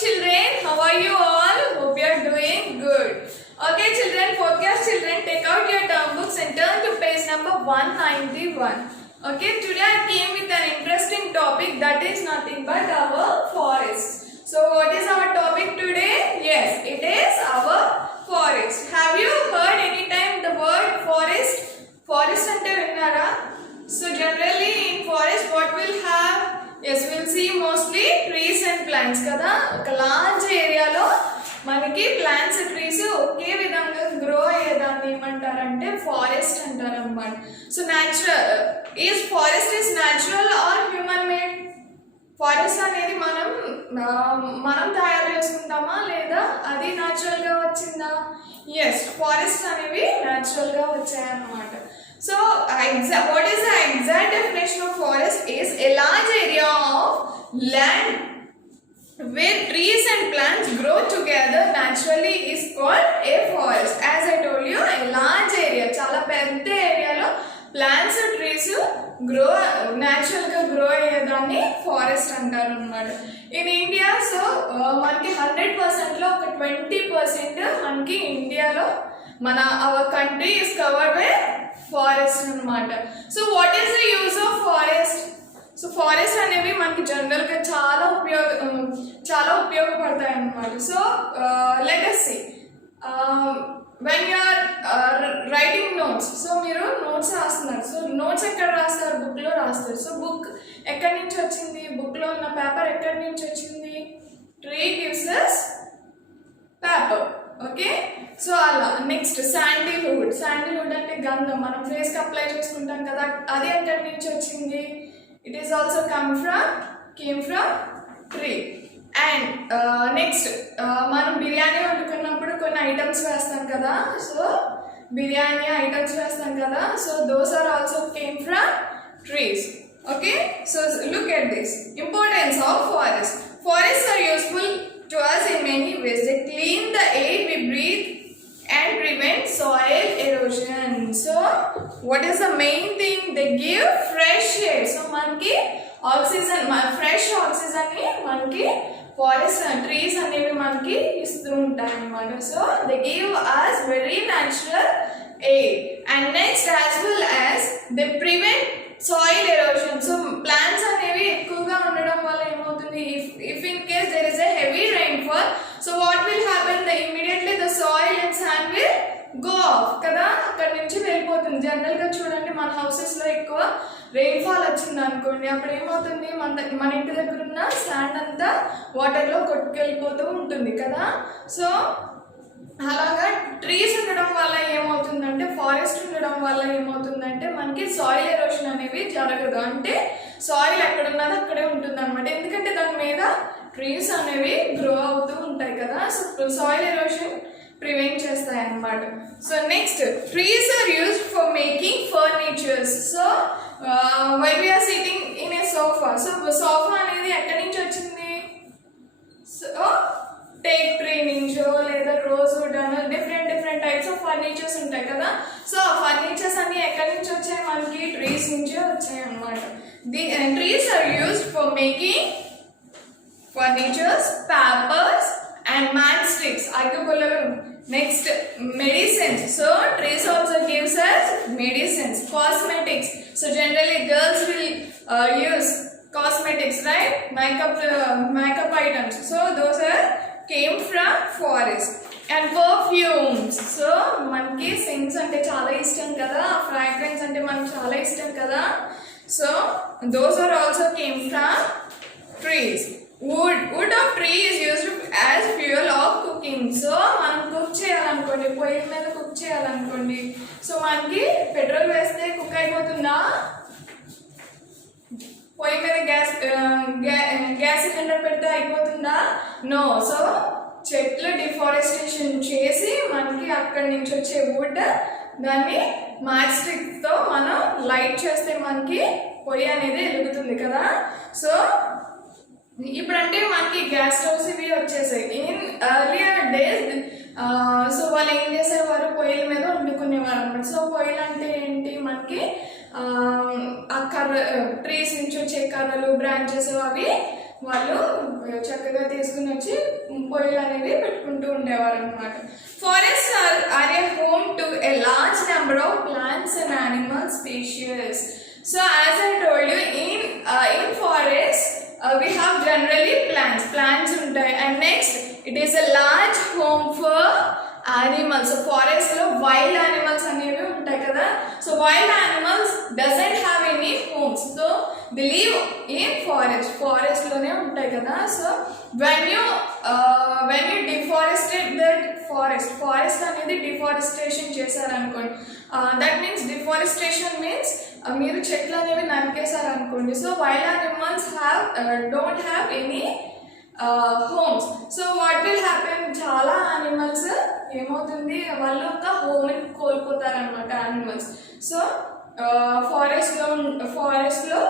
children, how are you all? Hope you are doing good. Okay children, forecast children, take out your term books and turn to page number 191. Okay, today I came with an interesting topic that is nothing but our forest. So what is our topic today? Yes, it is our forest. Have you heard any time the word forest? Forest ante vinnara? So generally in forest what will have? Yes, we will see mostly trees and plants kada. Oka large area lo మనకి plants trees ఒకే విధంగా grow అయ్యేదాన్ని ఏమంటారంటే forest అంటారు అన్నమాట. So forest is natural or human made? Forest అనేది మనం తయారు చేసుకుంటామా లేదా అది న్యాచురల్ గా వచ్చిందా? ఎస్, ఫారెస్ట్ అనేవి న్యాచురల్ గా వచ్చాయన్నమాట. So what is the exact definition of forest is a large area of land where trees and plants grow together naturally is called a forest. As I told you, a large area, చాలా పెద్ద ఏరియాలో plants trees natural గా grow అయ్యేదాన్ని forest అంటారు అనమాట. In India so మనకి 100% లో ఒక 20% మనకి ఇండియాలో our country is covered by forest అనమాట. So what is the use of forest? So forest అనేవి మనకి జనరల్గా చాలా ఉపయోగపడతాయి అన్నమాట. So let us see when you are writing notes, so మీరు నోట్స్ రాస్తున్నారు. సో నోట్స్ ఎక్కడ రాస్తారు? బుక్లో రాస్తారు. సో బుక్ ఎక్కడి నుంచి వచ్చింది? బుక్లో ఉన్న పేపర్ ఎక్కడి నుంచి వచ్చింది? Tree gives us paper. Okay, so అలా. నెక్స్ట్ శాండిల్వుడ్ అంటే గంధం, మనం ఫేస్కి అప్లై చేసుకుంటాం కదా, అది ఎక్కడి నుంచి వచ్చింది? It is also came from tree. And next మనం బిర్యానీ వండుకున్నప్పుడు కొన్ని ఐటమ్స్ వేస్తాం కదా, సో బిర్యానీ ఐటమ్స్ వేస్తాం కదా, so those are also came from trees. Okay, so look at this importance of forests. Forests are useful to us in many ways. They clean the air we breathe and prevent soil erosion. So what is the main thing? They give fresh air. So manki oxygen, fresh oxygen ni manki forest trees అనేవి మనకి ఇస్తూ ఉంటాయి అన్నమాట. So they give us very natural air. And next, as well as they prevent soil erosion. So plants అనేవి ఎక్కువగా ఉండడం వల్ల ఏమవుతుంది? If in case there is a heavy rainfall, so what will happen? Immediately the soil and sand will go off కదా, అక్కడి నుంచి వెళ్ళిపోతుంది. జనరల్గా చూడండి, మన హౌసెస్లో ఎక్కువ రెయిన్ఫాల్ వచ్చింది అనుకోండి, అప్పుడు ఏమవుతుంది? మన ఇంటి దగ్గర ఉన్న శాండ్ అంతా వాటర్లో కొట్టుకెళ్ళిపోతూ ఉంటుంది కదా. సో అలాగా ట్రీస్ ఉండడం వల్ల ఏమవుతుందంటే, ఫారెస్ట్ ఉండడం వల్ల ఏమవుతుందంటే మనకి సాయిల్ ఎరోషన్ అనేవి జరగదు. అంటే సాయిల్ ఎక్కడ ఉన్నది అక్కడే ఉంటుంది అనమాట, ఎందుకంటే దాని మీద ట్రీస్ అనేవి గ్రో అవుతూ ఉంటాయి కదా. సో సాయిల్ ఎరోషన్ ప్రివెంట్ చేస్తాయి అన్నమాట. So next, trees are used for making furnitures. So why we are sitting in a sofa. So sofa అనేది ఎక్కడి నుంచి వచ్చింది? సో టేక్ ట్రీ నుంచో లేదా రోజ్ వుడ్ అని డిఫరెంట్ టైప్స్ ఆఫ్ ఫర్నిచర్స్ ఉంటాయి కదా. సో ఆ ఫర్నిచర్స్ అన్ని ఎక్కడి నుంచి వచ్చాయి? మనకి ట్రీస్ నుంచే వచ్చాయి అన్నమాట. The trees are used for making furnitures, papers and matchsticks, agripullalu. Next, medicines. So trees also gives us medicines. Cosmetics. So generally girls will use cosmetics, right? Makeup items. So those came from forest. And perfumes. So manki scents ante chaala ishtam kada, fragrance ante manaki chaala ishtam kada. So those are also came from trees. Wood of tree is used as fuel of cooking. So మనం cook చేయాలనుకోండి, పొయ్యి మీద cook చేయాలనుకోండి, so మనకి petrol వేస్తే cook అయిపోతుందా? పొయ్యి మీద gas cylinder పెడితే అయిపోతుందా? నో. సో చెట్లు డిఫారెస్టేషన్ చేసి మనకి అక్కడి నుంచి వచ్చే వుడ్, దాన్ని మ్యాచ్ స్టిక్తో మనం లైట్ చేస్తే మనకి పొయ్యి అనేది వెలుగుతుంది కదా. సో ఇప్పుడంటే మనకి గ్యాస్ స్టవ్స్ ఇవి వచ్చేసాయి. ఇన్ ఎర్లియర్ డేస్ సో వాళ్ళు ఏం చేసేవారు? పొయ్యిల మీద వండుకునేవారు అనమాట. సో పొయ్యిలు అంటే ఏంటి? మనకి ఆ ట్రీస్ నుంచి వచ్చే కర్రలు, బ్రాంచెస్ అవి వాళ్ళు చక్కగా తీసుకుని వచ్చి పొయ్యిలు అనేవి పెట్టుకుంటూ ఉండేవారు అనమాట. Forest are a home to a large number of plants and animal species. So as I told you, in forest we have generally plants ఉంటాయి. And next it is a large home for animals. So forest లో wild animals అనేవి ఉంటాయి కదా. So wild animals doesn't have any homes, so they live in forest లోనే ఉంటాయి కదా. So when you deforested that forest అనేది deforestation చేశారనుకోండి, that means deforestation means మీరు చెట్లు అనేవి నరికేశారనుకోండి. So wild animals don't have any homes. So what will happen, చాలా animals ఏమవుతుంది, వాళ్ళు ఒక హోమ్ కోల్పోతారనమాట animals. సో ఫారెస్ట్ లో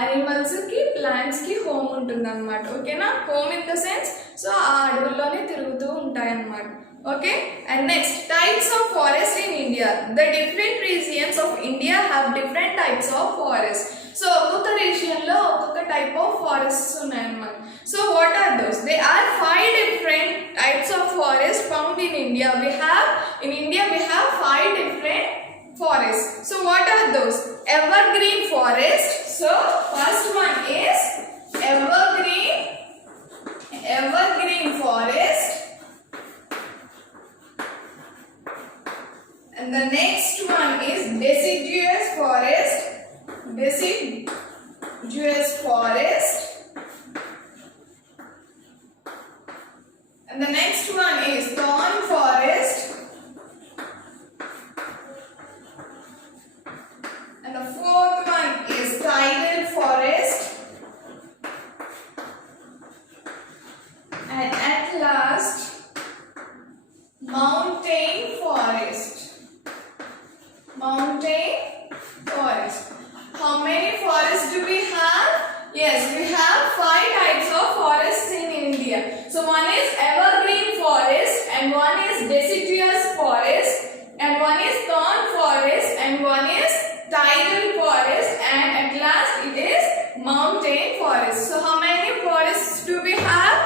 animals కి ప్లాంట్స్ కి హోమ్ ఉంటుంది అనమాట. ఓకేనా, home in the sense so ఆ అడవుల్లోనే తిరుగుతూ ఉంటాయి అన్నమాట. Okay, and next, types of forest in India. The different regions of India have different types of forest. So ఒక్కొక్క రీజియన్ లో ఒక్కొక్క టైప్ ఆఫ్ ఫారెస్ట్స్ ఉన్నాయన్నమాట. So what are those? There are 5 different types of forest found in India. We have 5 different forests. So what are those? Evergreen forest. So first one is evergreen forest. And the next one is deciduous forest. And the next one is thorn forest. And the fourth one is tidal forest. And at last, mountain forest. How many forests do we have? Yes, we have 5 types of forests in India. So one is evergreen forest, and one is deciduous forest, and one is thorn forest, and one is tidal forest, and at last it is mountain forest. So how many forests do we have?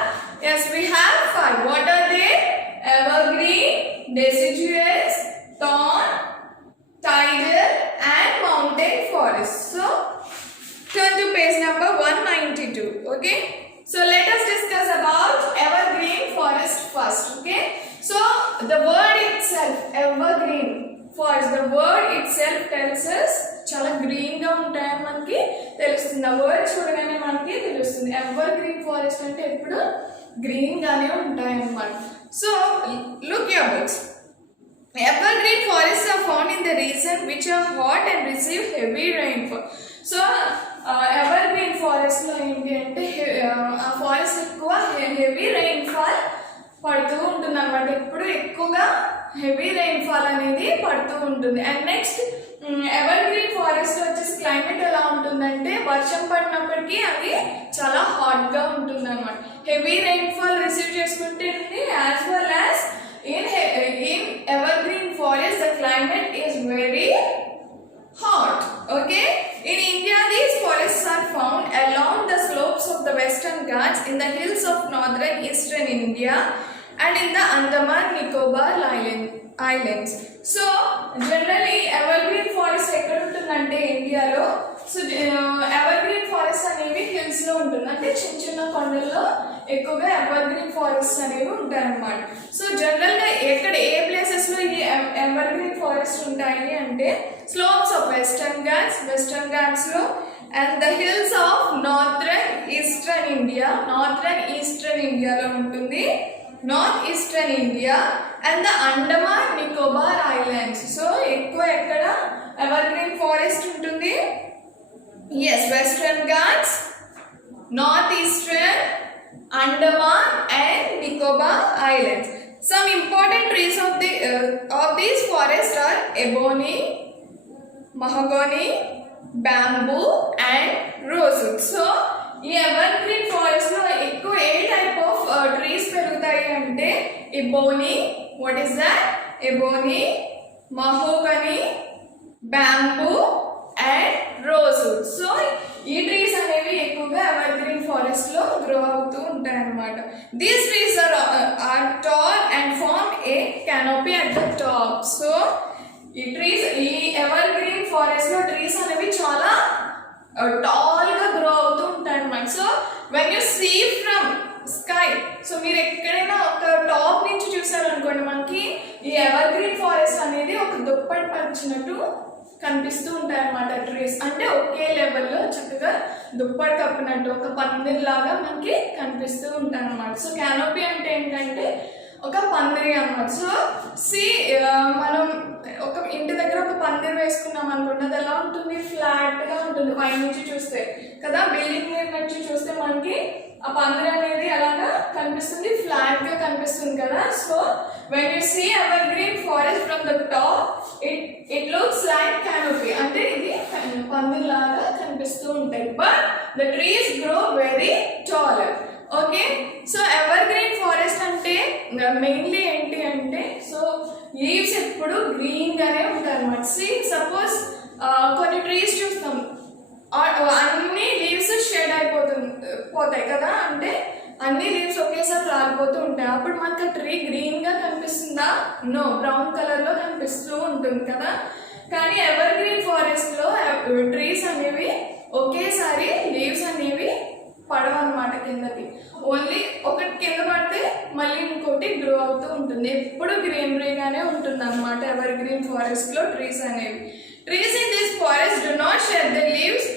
Yes, we have 5. What are they? Evergreen, deciduous, thorn, tidal and mountain forest. So turn to page number 192. Okay, so let us discuss about evergreen forest first. Okay, so the word itself, evergreen forest, the word itself tells us చాలా green గా ఉంటాయని మనకి తెలుస్తుంది. ఆ word చూడగానే మనకి తెలుస్తుంది evergreen forest అంటే ఎప్పుడు గ్రీన్ గానే ఉంటాయి అన్నమాట. So look your books. Evergreen forests are found in the regions which are hot and receive heavy rainfall. So evergreen forest లో ఏంటి అంటే ఆ ఫారెస్ట్ ఎక్కువ హెవీ రెయిన్ఫాల్ పడుతూ ఉంటుంది అన్నమాట. ఇప్పుడు ఎక్కువగా హెవీ రెయిన్ఫాల్ అనేది పడుతూ ఉంటుంది. అండ్ నెక్స్ట్ evergreen ఫారెస్ట్ లో వచ్చేసి క్లైమేట్ ఎలా ఉంటుందంటే వర్షం పడినప్పటికీ అది చాలా హాట్ గా ఉంటుంది అన్నమాట. హెవీ రెయిన్ఫాల్ రిసీవ్ చేసుకుంటుంది. As well as in evergreen forest the climate is very hot. Okay, in India these forests are found along the slopes of the Western Ghats, in the hills of northern eastern India, and in the Andaman Nicobar islands. So generally evergreen forest ఎక్కడ ఉంటుందంటే ఇండియాలో, so evergreen forest అనేవి hills లో ఉంటుంది, అంటే చిన్న చిన్న కొండల్లో ఎక్కువగా evergreen forests అనేవి ఉంటాయి అన్నమాట. సో జనరల్ గా ఎక్కడ ఏ ప్లేసెస్ లో ఈ evergreen forest ఉంటాయి అంటే స్లోప్స్ ఆఫ్ వెస్టర్న్ ఘాట్స్ లో, and the hills of northern eastern ఇండియాలో ఉంటుంది, north eastern India, and the Andaman Nicobar islands. So ఎక్కువ ఎక్కడ evergreen forest ఉంటుంది? Yes, Western Ghats, Northeastern, Andaman and Nicobar Islands. Some important trees of these forests are ebony, mahogany, bamboo and rosewood. So ఈ evergreen forest లో ఎక్కువ ఏ type of trees పెరుగుతాయి అంటే ebony, what is that? Ebony, mahogany, bamboo and rosewood. So ఈ trees అనేవి ఎక్కువగా evergreen forest లో grow అవుతూ ఉంటాయి అన్నమాట. These trees are tall and form a canopy at the top. So ఈ ట్రీస్, ఈ ఎవర్ గ్రీన్ ఫారెస్ట్ లో ట్రీస్ అనేవి చాలా టాల్ గా గ్రో అవుతూ ఉంటాయి అన్నమాట. So when you see from sky, so మీరు ఎక్కడైనా ఒక టాప్ నుంచి చూసారనుకోండి, మనకి ఈ ఎవర్ గ్రీన్ ఫారెస్ట్ అనేది ఒక దుప్పటి పరిచినట్టు కనిపిస్తూ ఉంటాయి అన్నమాట. ట్రీస్ అంటే ఒకే లెవెల్లో చక్కగా దుప్పటి కప్పినట్టు ఒక పందిరిలాగా మనకి కనిపిస్తూ ఉంటాయి అన్నమాట. సో క్యానోపీ అంటే ఏంటంటే ఒక పందిరి అన్నమాట. సో మనం ఒక ఇంటి దగ్గర ఒక పందిరి వేసుకున్నాం అనుకోండి, అది ఎలా ఉంటుంది, ఫ్లాట్ గా ఉంటుంది పైనుంచి చూస్తే కదా. బిల్డింగ్ మీద నుంచి చూస్తే మనకి ఆ పందిరి అనేది ఎలాగా కనిపిస్తుంది, ఫ్లాట్ గా కనిపిస్తుంది కదా. So when you see evergreen forest from the top, it looks like canopy, అంటే ఇది పందిరి లాగా కనిపిస్తూ ఉంటాయి. But the trees grow very tall. Okay, so evergreen forest అంటే మెయిన్లీ ఏంటి అంటే, సో లీవ్స్ ఎప్పుడు గ్రీన్ గానే ఉంటాయి అన్నమాట. సపోజ్ కొన్ని ట్రీస్ చూస్తాం, అన్ని లీవ్స్ షేడ్ పోతాయి కదా, అంటే అన్ని లీవ్స్ ఒకేసారి రాలిపోతూ ఉంటాయి. అప్పుడు మనకి ఆ ట్రీ గ్రీన్ గా కనిపిస్తుందా? నో, బ్రౌన్ కలర్ లో కనిపిస్తూ ఉంటుంది కదా. కానీ ఎవర్ గ్రీన్ ఫారెస్ట్ లో ట్రీస్ అనేవి ఒకేసారి లీవ్స్ అనేవి పడవన్నమాట కిందకి. ఓన్లీ ఒకటి కింద పడితే మళ్ళీ ఇంకోటి గ్రో అవుతూ ఉంటుంది. ఎప్పుడు గ్రీనరీగానే ఉంటుంది అనమాట ఎవర్ గ్రీన్ ఫారెస్ట్ లో ట్రీస్ అనేవి. Trees in this forest do not shed the leaves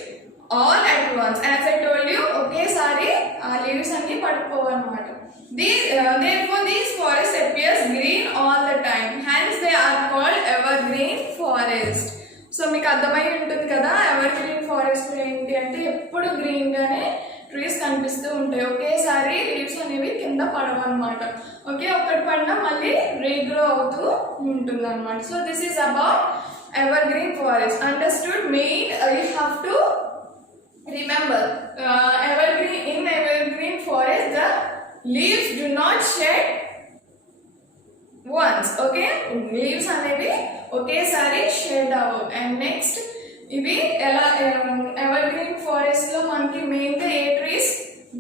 all at once. As I told you, ఒకేసారి ఆ లీవ్స్ అన్ని పడిపోవన్నమాట. Therefore these forests appears green all the time, hence they are called evergreen forest. So మీకు అర్థమై ఉంటుంది కదా, ever green forest ఏంటి అంటే ఎప్పుడు గ్రీన్ గానే ట్రీస్ కనిపిస్తూ ఉంటాయి, ఒకేసారి లీవ్స్ అనేవి కింద పడవు అనమాట. ఓకే, ఒకటి పడినా మళ్ళీ రీగ్రో అవుతూ ఉంటుంది అనమాట. So this is about ever green forest. Understood? Main you have to remember in evergreen forest the leaves do not shed once. Okay, leaves అనేవి ఒకేసారి షెడ్ అవ్వవు. అండ్ నెక్స్ట్ ఇవి ఎలా ఎవర్ గ్రీన్ ఫారెస్ట్ లో మనకి మెయిన్ గా ఏ trees,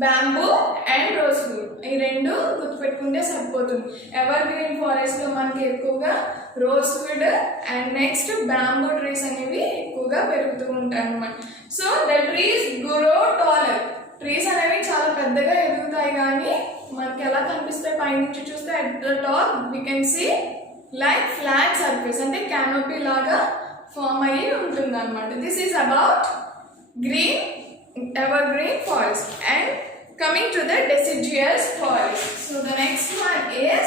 bamboo and rosewood, ఈ రెండు గుర్తుపెట్టుకుంటే సరిపోతుంది. ఎవర్ గ్రీన్ ఫారెస్ట్ లో మనకి ఎక్కువగా rosewood and next bamboo trees అనేవి ఎక్కువగా పెరుగుతూ ఉంటాయి అన్నమాట. So the trees grow taller. Trees అనేవి చాలా పెద్దగా ఎదుగుతాయి, కానీ మనకి ఎలా కనిపిస్తాయి పైనుంచి చూస్తే, at the top we can see like flat surface, అంటే క్యానోపీ లాగా ఫామ్ అయ్యి ఉంటుంది అనమాట. This is about green evergreen forest. And coming to the deciduous forest. So the next one is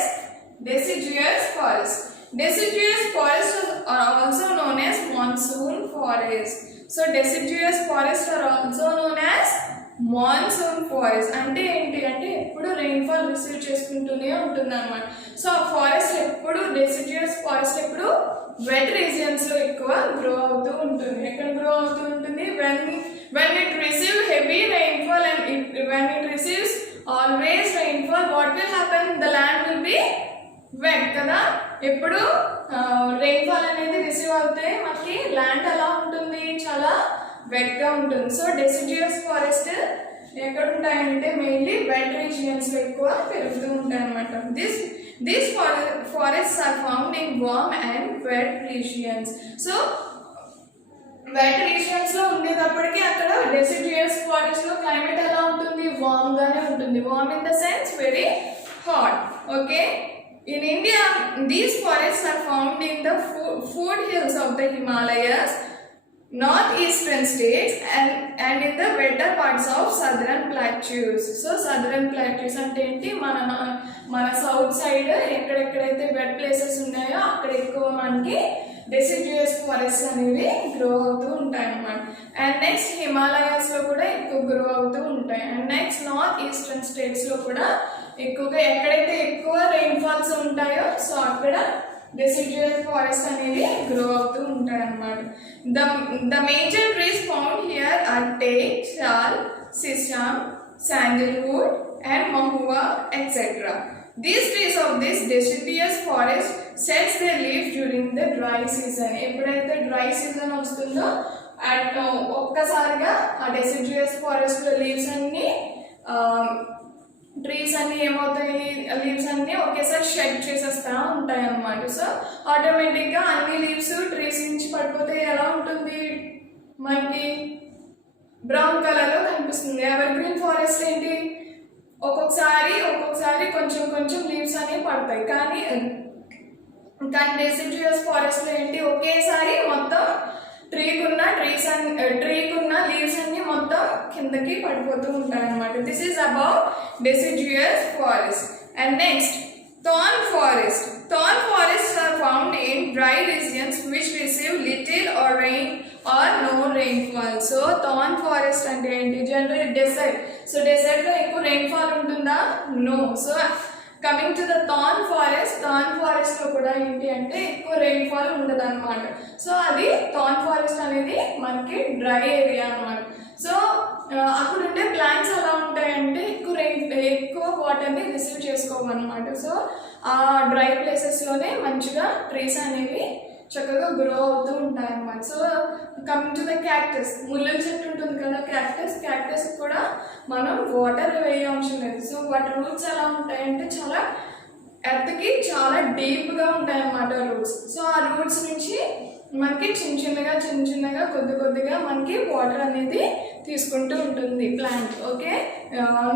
deciduous forest. Deciduous forests are also known as monsoon forest. So deciduous forests are also known as monsoon forest. అంటే ఏంటి అంటే ఎప్పుడు rainfall receive చేసుకుంటూనే ఉంటుంది అనమాట. So ఆ forest ఎప్పుడు, డెసిడ్యూయస్ forest ఎప్పుడు వెట్ రీజియన్స్ లో ఎక్కువ గ్రో అవుతూ ఉంటుంది. ఎక్కడ గ్రో అవుతూ ఉంటుంది? when it receives heavy rainfall and when it receives always rainfall, what will happen? The land will be wet కదా. ఎప్పుడు రెయిన్ఫాల్ అనేది రిసీవ్ అవుతే మనకి ల్యాండ్ ఎలా ఉంటుంది, చాలా వెట్ గా ఉంటుంది. సో డెసిడ్యూయస్ ఫారెస్ట్ ఎక్కడ ఉంటాయంటే మెయిన్లీ వెట్ రీజియన్స్ లో ఎక్కువ పెరుగుతూ ఉంటాయి అన్నమాట. These forests are found in warm and wet regions. So wet regions లో ఉండేటప్పటికి అక్కడ డెసిడ్యూయస్ ఫారెస్ట్ లో క్లైమేట్ ఎలా ఉంటుంది, వార్మ్ గానే ఉంటుంది. Warm in the sense very hot. Okay, in India these forests are found in the food hills of the Himalayas, northeastern states and in the wetter parts of southern plateaus. So southern plateaus అంటే ఏంటి, మన south side ఎక్కడెక్కడైతే wet places ఉన్నాయో అక్కడ ఎక్కువ మనకి డెసిడ్యూయస్ forest అనేవి grow అవుతూ ఉంటాయి అన్నమాట. అండ్ నెక్స్ట్ హిమాలయాస్ లో కూడా ఎక్కువ గ్రో అవుతూ ఉంటాయి. And next north eastern states లో కూడా ఎక్కువగా ఎక్కడైతే ఎక్కువ రెయిన్ఫాల్స్ ఉంటాయో సో అక్కడ డెసిడ్యూయస్ ఫారెస్ట్ అనేవి గ్రో అవుతూ ఉంటాయి అన్నమాట. The major trees found here are teak, sal, shisham, sandalwood and mahua etcetera. These trees of this deciduous forest sets their leaves during the dry season. ఎప్పుడైతే డ్రై సీజన్ వస్తుందో అండ్ ఒక్కసారిగా ఆ డెసిడ్యుయస్ ఫారెస్ట్ లో leaves అన్ని trees అన్ని ఏమవుతాయి, leaves అన్ని ఒకేసారి షెడ్ చేసేస్తా ఉంటాయి అన్నమాట. సో ఆటోమేటిక్ గా అన్ని లీవ్స్ ట్రీస్ నుంచి పడిపోతే ఎలా ఉంటుంది, మనకి బ్రౌన్ కలర్ లో కనిపిస్తుంది. ఎవర్ గ్రీన్ ఫారెస్ట్ ఏంటి, ఒక్కొక్కసారి కొంచెం కొంచెం లీవ్స్ అనేవి పడతాయి. కానీ డెసిడ్యుయస్ ఫారెస్ట్ లో ఏంటి, ఒకేసారి మొత్తం ట్రీకున్న లీవ్స్ అన్ని మొత్తం కిందకి పడిపోతూ ఉంటాయి అన్నమాట. This is about deciduous forest. And next thorn forest. Thorn forests are found in dry regions which receive little or rain or no rainfall. So thorn forest అంటే ఏంటి, జనరల్ డెసర్ట్. సో డెసర్ట్ లో ఎక్కువ rainfall ఉంటుందా, no. So coming to the thorn forest లో కూడా ఏంటి అంటే ఎక్కువ రెయిన్ఫాల్ ఉండదు అనమాట. సో అది థార్న్ ఫారెస్ట్ అనేది మనకి డ్రై ఏరియా అనమాట. సో అక్కడ ఉండే ప్లాంట్స్ ఎలా ఉంటాయంటే ఎక్కువ వాటర్ని రిసీవ్ చేసుకోవన్నమాట. సో ఆ డ్రై ప్లేసెస్లోనే మంచిగా ట్రీస్ అనేవి చక్కగా గ్రో అవుతూ ఉంటాయి అన్నమాట. So coming to the cactus, ముళ్ళ చెట్టు ఉంటుంది కదా క్యాక్టస్ కూడా మనం వాటర్ వేయవలసిన లేదు. సో వాటి రూట్స్ ఎలా ఉంటాయంటే చాలా ఎర్త్కి చాలా డీప్గా ఉంటాయి అన్నమాట రూట్స్. సో ఆ రూట్స్ నుంచి మనకి చిన్న చిన్నగా కొద్దిగా మనకి వాటర్ అనేది తీసుకుంటూ ఉంటుంది plant. Okay,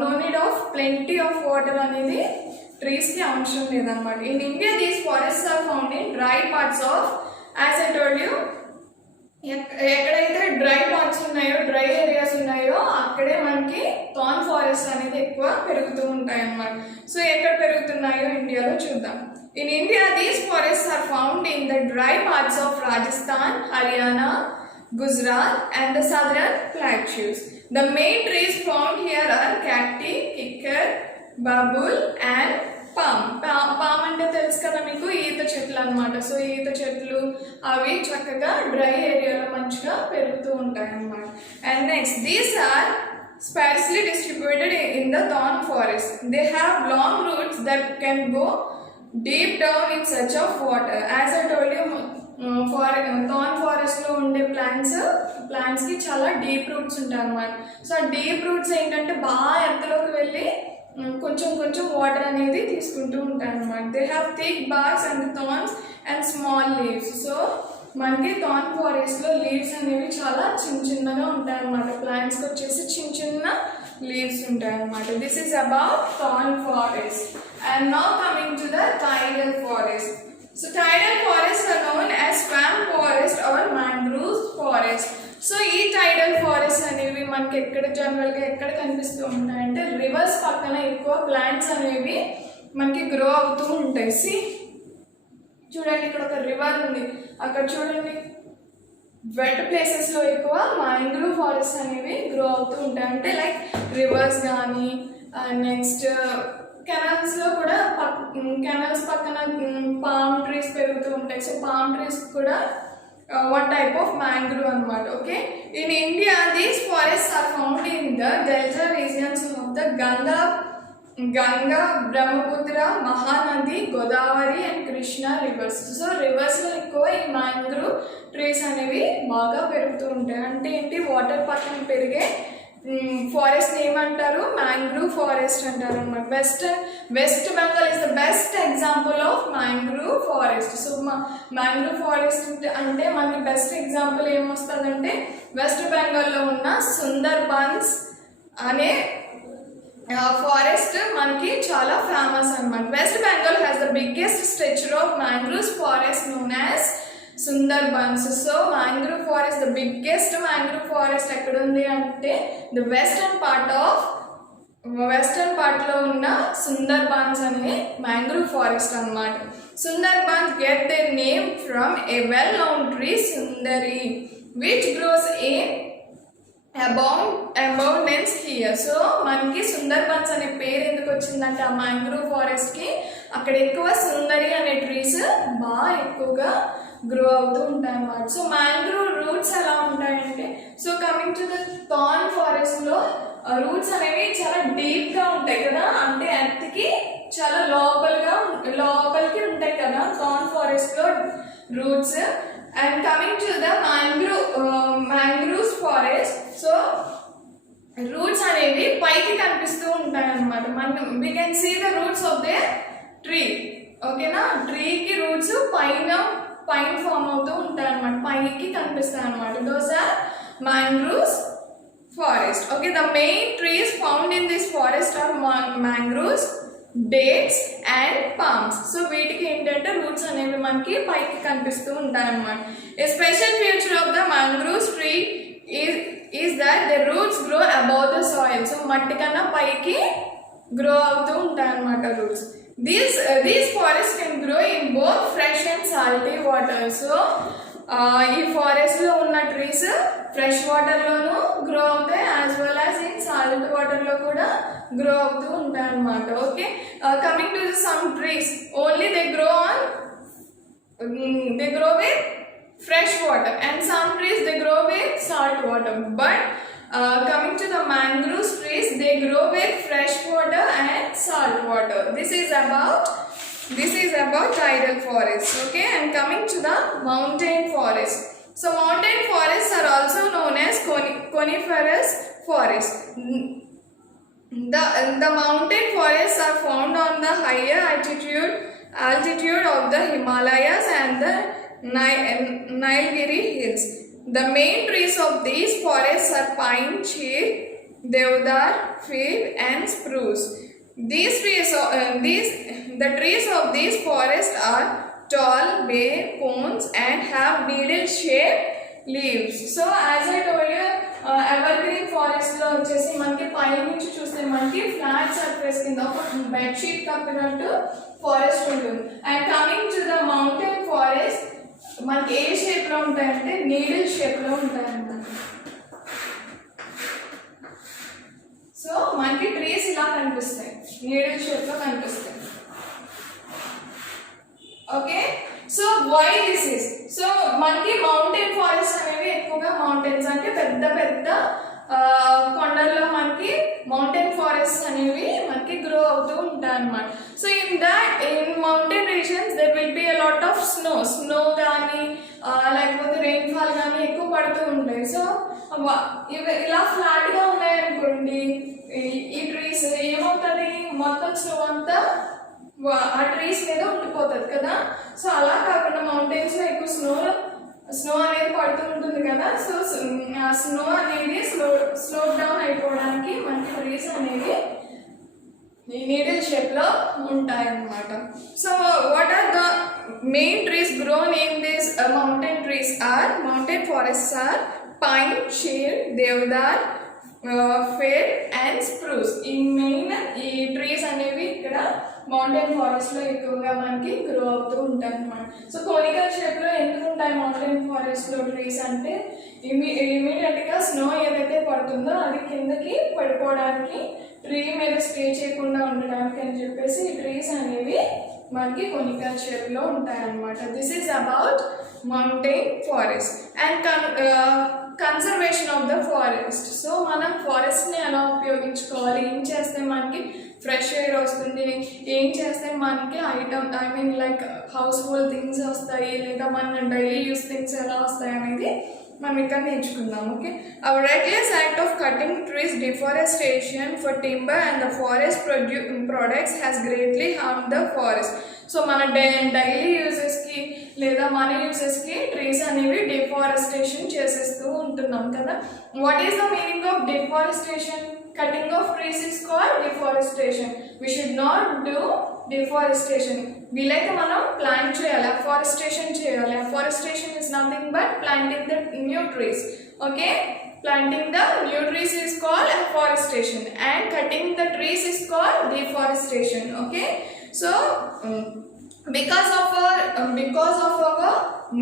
no need of plenty of water అనేది ట్రీస్కి అవసరం లేదన్నమాట. In India these forests are found in dry parts of, as I told you, ఎక్కడైతే డ్రై పార్ట్స్ ఉన్నాయో, డ్రై ఏరియాస్ ఉన్నాయో అక్కడే మనకి థార్న్ ఫారెస్ట్ అనేది ఎక్కువ పెరుగుతూ ఉంటాయి అన్నమాట. సో ఎక్కడ పెరుగుతున్నాయో ఇండియాలో చూద్దాం. In India these forests are found in the dry parts of Rajasthan, Haryana, Gujarat and the southern plateaus. The main trees found here are cacti, kikar, babul and palm. Palm అంటే తెలుసు కదా మీకు, ఈత చెట్లు అన్నమాట. సో ఈత చెట్లు అవి చక్కగా డ్రై ఏరియాలో మంచిగా పెరుగుతూ ఉంటాయి అన్నమాట. And next these are sparsely distributed in the thorn forest. They have long roots that can go deep down in search of water. As I told you, thorn forest లో ఉండే ప్లాంట్స్ కి చాలా deep roots ఉంటాయి అన్నమాట. So ఆ deep roots ఏంటంటే బాగా ఎత్తులోకి వెళ్ళి కొంచెం వాటర్ అనేది తీసుకుంటూ ఉంటాయి అన్నమాట. They have thick barks and thorns and small leaves. So మనకి థార్న్ ఫారెస్ట్ లో లీవ్స్ అనేవి చాలా చిన్నగా ఉంటాయి అన్నమాట. ప్లాంట్స్ కి వచ్చేసి చిన్న లీవ్స్ ఉంటాయి అన్నమాట. This is about thorn forest. And now coming to the టైడల్ forest. So tidal forests are known as swamp forest or mangrove forest. So ఈ టైడల్ ఫారెస్ట్ అనేవి మనకి జనరల్గా ఎక్కడ కనిపిస్తూ ఉంటాయంటే రివర్స్ పక్కన ఎక్కువ ప్లాంట్స్ అనేవి మనకి గ్రో అవుతూ ఉంటాయి. చూడండి ఇక్కడ ఒక రివర్ ఉంది, అక్కడ చూడండి వెట్ ప్లేసెస్లో ఎక్కువ మ్యాంగ్రూవ్ ఫారెస్ట్ అనేవి గ్రో అవుతూ ఉంటాయి. అంటే లైక్ రివర్స్ కానీ నెక్స్ట్ కెనాల్స్ లో కూడా కెనాల్స్ పక్కన పామ్ ట్రీస్ పెరుగుతూ ఉంటాయి. సో పామ్ ట్రీస్ కూడా వన్ టైప్ ఆఫ్ మ్యాంగ్రూవ్ అన్నమాట. Okay, in India these forests are found in the delta regions of the Ganga, Brahmaputra, Mahanadi, Godavari and Krishna rivers. So rivers లో ఎక్కువ ఈ మ్యాంగ్రూవ్ ట్రీస్ అనేవి బాగా పెరుగుతూ ఉంటాయి. అంటే ఏంటి, వాటర్ పక్కన పెరిగే ఫారెస్ట్ ఏమంటారు, మ్యాంగ్రూవ్ ఫారెస్ట్ అంటారు అన్నమాట. West Bengal is the best example of mangrove forest. So mangrove forest అంటే మనకి బెస్ట్ ఎగ్జాంపుల్ ఏమొస్తుందంటే వెస్ట్ బెంగాల్లో ఉన్న సుందర్బన్స్ అనే ఫారెస్ట్ మనకి చాలా ఫేమస్ అన్నమాట. West Bengal has the biggest stretcher of mangrove forest known as Sundarbans. So mangrove forest, the biggest mangrove forest ఎక్కడ ఉంది అంటే ద వెస్టర్న్ పార్ట్ లో ఉన్న సుందర్బన్స్ అనే మ్యాంగ్రూవ్ ఫారెస్ట్ అన్నమాట. Sundarbans get their name from A well known tree Sundari which gross in abundance here. So మనకి సుందర్బన్స్ అనే పేరు ఎందుకు వచ్చిందంటే ఆ మ్యాంగ్రూవ్ ఫారెస్ట్ కి అక్కడ ఎక్కువ సుందరి అనే ట్రీస్ బాగా ఎక్కువగా గ్రో అవుతూ ఉంటాయి అన్నమాట. సో మ్యాంగ్రూవ్ రూట్స్ ఎలా ఉంటాయంటే, so coming to the thorn forest లో రూట్స్ అనేవి చాలా డీప్ గా ఉంటాయి కదా, అంటే ఎర్త్కి చాలా లోపలికి ఉంటాయి కదా థార్న్ ఫారెస్ట్ లో roots. And coming to the mangrove roots అనేవి పైకి కనిపిస్తూ ఉంటాయి అన్నమాట. మనం we can see the roots of the tree. ఓకేనా, ట్రీకి రూట్స్ పైన ఫామ్ అవుతూ ఉంటాయి అన్నమాట, పైకి కనిపిస్తాయి అన్నమాట. Those are mangroves forest. Okay, the main trees found in this forest are mangroves, dates and palms. So వీటికి ఏంటంటే రూట్స్ అనేవి మనకి పైకి కనిపిస్తూ ఉంటాయి అన్నమాట. A special feature of the mangroves tree is that the roots grow above the soil. So మట్టి కన్నా పైకి గ్రో అవుతూ ఉంటాయి అన్నమాట roots. These forests can grow in both fresh and salty water. So ఈ ఫారెస్ట్ లో ఉన్న ట్రీస్ ఫ్రెష్ వాటర్ లోను grow అవుతాయి, as well as in salt water లో కూడా గ్రో అవుతూ ఉంటాయి అన్నమాట. Okay, coming to some trees only they grow with fresh water and some trees they grow with salt water, but coming to the mangrove trees they grow with fresh water and salt water. This is about tidal forests. Okay, and coming to the mountain forest. So mountain forests are also known as coniferous forests. The mountain forests are found on the higher altitude of the Himalayas and the Nilgiri hills. The main trees of these forests are pine, cheer, deodar, fir and spruce. The trees of these forests are tall, bare cones and have needle-shaped leaves. So as I told you, evergreen forest లో వచ్చేసి మనకి పై నుంచి చూస్తే మనకి flat surface కింద ఒక bed sheet కప్పినట్టు forest ఉంటుంది. And coming to the mountain forest మనకి ఏ షేప్ లో ఉంటాయంటే నీడిల్ షేప్ లో ఉంటాయంట. సో మనకి ట్రీస్ ఇలా కనిపిస్తాయి, నీడిల్ షేప్ లో కనిపిస్తాయి. Okay, so why this is, so మనకి మౌంటైన్ ఫారెస్ట్ అనేవి ఎక్కువగా మౌంటైన్స్ అంటే పెద్ద పెద్ద కొండల్లో మనకి మౌంటైన్ ఫారెస్ట్ అనేవి మనకి గ్రో అవుతూ ఉంటాయి అన్నమాట. So in mountain reasons there will be a lot of snow కానీ లేకపోతే రెయిన్ఫాల్ కానీ ఎక్కువ పడుతూ ఉంటాయి. సో ఇలా ఫ్లాట్ గా ఉన్నాయనుకోండి ఈ ట్రీస్, ఏమవుతుంది మొత్తం స్నో అంతా ఆ ట్రీస్ మీద ఉండిపోతుంది కదా. సో అలా కాకుండా మౌంటైన్స్ లో ఎక్కువ స్నో అనేది పడుతూ ఉంటుంది కదా. సో ఆ స్నో అనేది స్లోప్ డౌన్ అయిపోవడానికి మనకి ట్రీస్ అనేవి నీడిల్ షేప్ లో ఉంటాయి అన్నమాట. So what are the main trees grown in this mountain forest are pine, chir, deodar, fir and spruce. ఈ మెయిన్ ఈ ట్రీస్ అనేవి ఇక్కడ మౌంటైన్ ఫారెస్ట్ లో ఎక్కువగా మనకి గ్రో అవుతూ ఉంటాయి అన్నమాట. సో కోనికల్ షేప్ లో ఎందుకు ఉంటాయి మౌంటైన్ ఫారెస్ట్ లో ట్రీస్ అంటే ఇమీడియట్ గా స్నో ఏదైతే పడుతుందో అది కిందకి పడిపోవడానికి, ట్రీ మీద స్టే చేయకుండా ఉండడానికి అని చెప్పేసి ఈ ట్రీస్ అనేవి మనకి కోనికల్ షేప్ లో ఉంటాయి అన్నమాట. This is about mountain forest and conservation of the forest. So మనం ఫారెస్ట్ని ఎలా ఉపయోగించుకోవాలి, ఏం చేస్తే మనకి ఫ్రెష్ ఎయిర్ వస్తుంది, ఏం చేస్తే మనకి లైక్ హౌస్ హోల్డ్ థింగ్స్ వస్తాయి, లేదా మన డైలీ యూస్ థింగ్స్ ఎలా వస్తాయి అనేది మనం ఇక్కడ నేర్చుకుందాం. Okay, our reckless act of cutting trees, deforestation for timber and the forest products has greatly harmed the forest. So మన డైలీ యూజెస్కి లేదా మన యూజెస్కి ట్రీస్ అనేవి డిఫారెస్టేషన్ చేసేస్తూ ఉంటున్నాం కదా. What is the meaning of deforestation? Cutting of trees is called deforestation. We should not do deforestation. వీలైతే మనం plant చేయాలి, అఫారెస్టేషన్ చేయాలి. Afforestation is nothing but planting the new trees. Okay, planting the new trees is called afforestation and cutting the trees is called deforestation. Okay, so because of our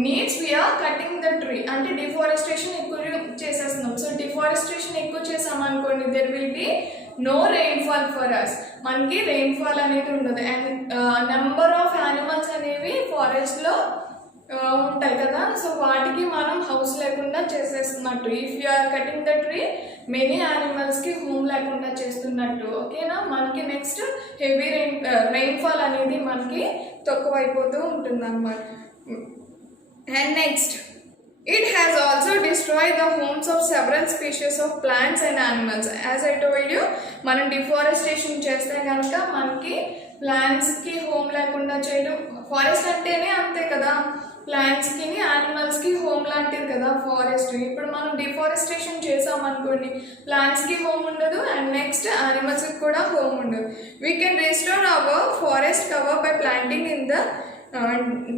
needs we are cutting the tree. అంటే deforestation ఎక్కువ చేసేస్తున్నాం. So deforestation ఎక్కువ చేసామనుకోండి there will be no rainfall for us. మనకి rainfall అనేది ఉండదు. And number of animals అనేవి forest లో ఉంటాయి కదా. సో వాటికి మనం హౌస్ లేకుండా చేసేస్తున్నట్టు. If you are cutting the tree many యానిమల్స్కి హోమ్ లేకుండా చేస్తున్నట్టు. ఓకేనా, మనకి నెక్స్ట్ హెవీ రెయిన్ఫాల్ అనేది మనకి తక్కువైపోతూ ఉంటుంది అన్నమాట. And next It has also destroyed the homes of several species of plants and animals. As I told you, మనం డిఫారెస్టేషన్ చేస్తే కనుక మనకి ప్లాంట్స్కి హోమ్ లేకుండా చేయడం, ఫారెస్ట్ అంటేనే అంతే కదా, ప్లాంట్స్కి యానిమల్స్కి హోమ్ లాంటిది కదా ఫారెస్ట్. ఇప్పుడు మనం డిఫారెస్టేషన్ చేసామనుకోండి, ప్లాంట్స్కి హోమ్ ఉండదు అండ్ నెక్స్ట్ యానిమల్స్కి కూడా హోమ్ ఉండదు. We can restore our forest cover by planting in the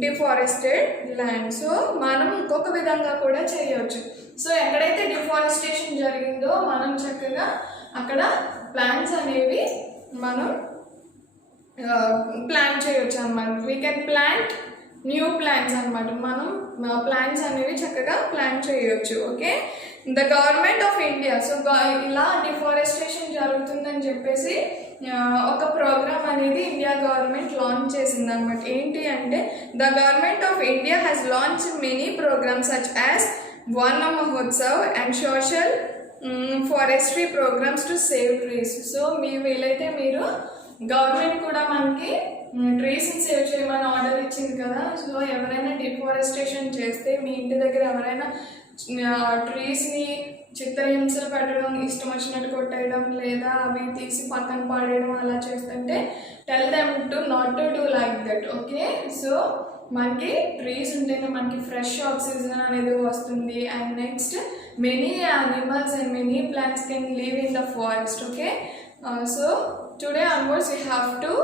deforested land. So మనం ఇంకొక విధంగా కూడా చేయవచ్చు. సో ఎక్కడైతే డిఫారెస్టేషన్ జరిగిందో మనం చక్కగా అక్కడ ప్లాంట్స్ అనేవి మనం ప్లాంట్ చేయవచ్చు అనమాట. We can plant new plants అనమాట. మనం ప్లాంట్స్ అనేవి చక్కగా ప్లాంట్ చేయవచ్చు. Okay, the government of India. So ఇలా డిఫారెస్టేషన్ జరుగుతుందని చెప్పేసి ఒక ప్రోగ్రామ్ అనేది ఇండియా గవర్నమెంట్ లాంచ్ చేసింది అనమాట. ఏంటి అంటే the government of India has launch many programs such as Van Mahotsav and social forestry programs to save trees. So వీలైతే మీరు గవర్నమెంట్ కూడా మనకి ట్రీస్ని సేవ్ చేయమని ఆర్డర్ ఇచ్చింది కదా. సో ఎవరైనా డిఫారెస్టేషన్ చేస్తే మీ ఇంటి దగ్గర ఎవరైనా ట్రీస్ని చిత్రహింసలు పెట్టడం, ఇష్టం వచ్చినట్టు కొట్టేయడం, లేదా అవి తీసి పక్కన పాడేయడం అలా చేస్తుంటే tell them to not to do like that. Okay, so మనకి ట్రీస్ ఉంటేనే మనకి ఫ్రెష్ ఆక్సిజన్ అనేది వస్తుంది and next many animals and many plants can live in the forest. Okay, so today onwards we have to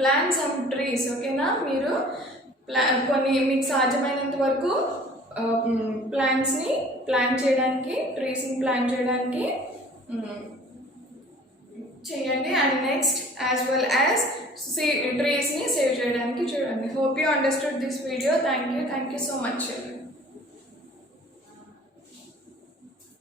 plant some trees. ఓకేనా, మీరు కొన్ని మీకు సాధ్యమైనంత వరకు ప్లాంట్స్ని ప్లాంట్ చేయడానికి, ట్రీస్ని ప్లాంట్ చేయడానికి చేయండి and next as well as ట్రీస్ని సేవ్ చేయడానికి చూడండి. Hope you understood this video. Thank you so much.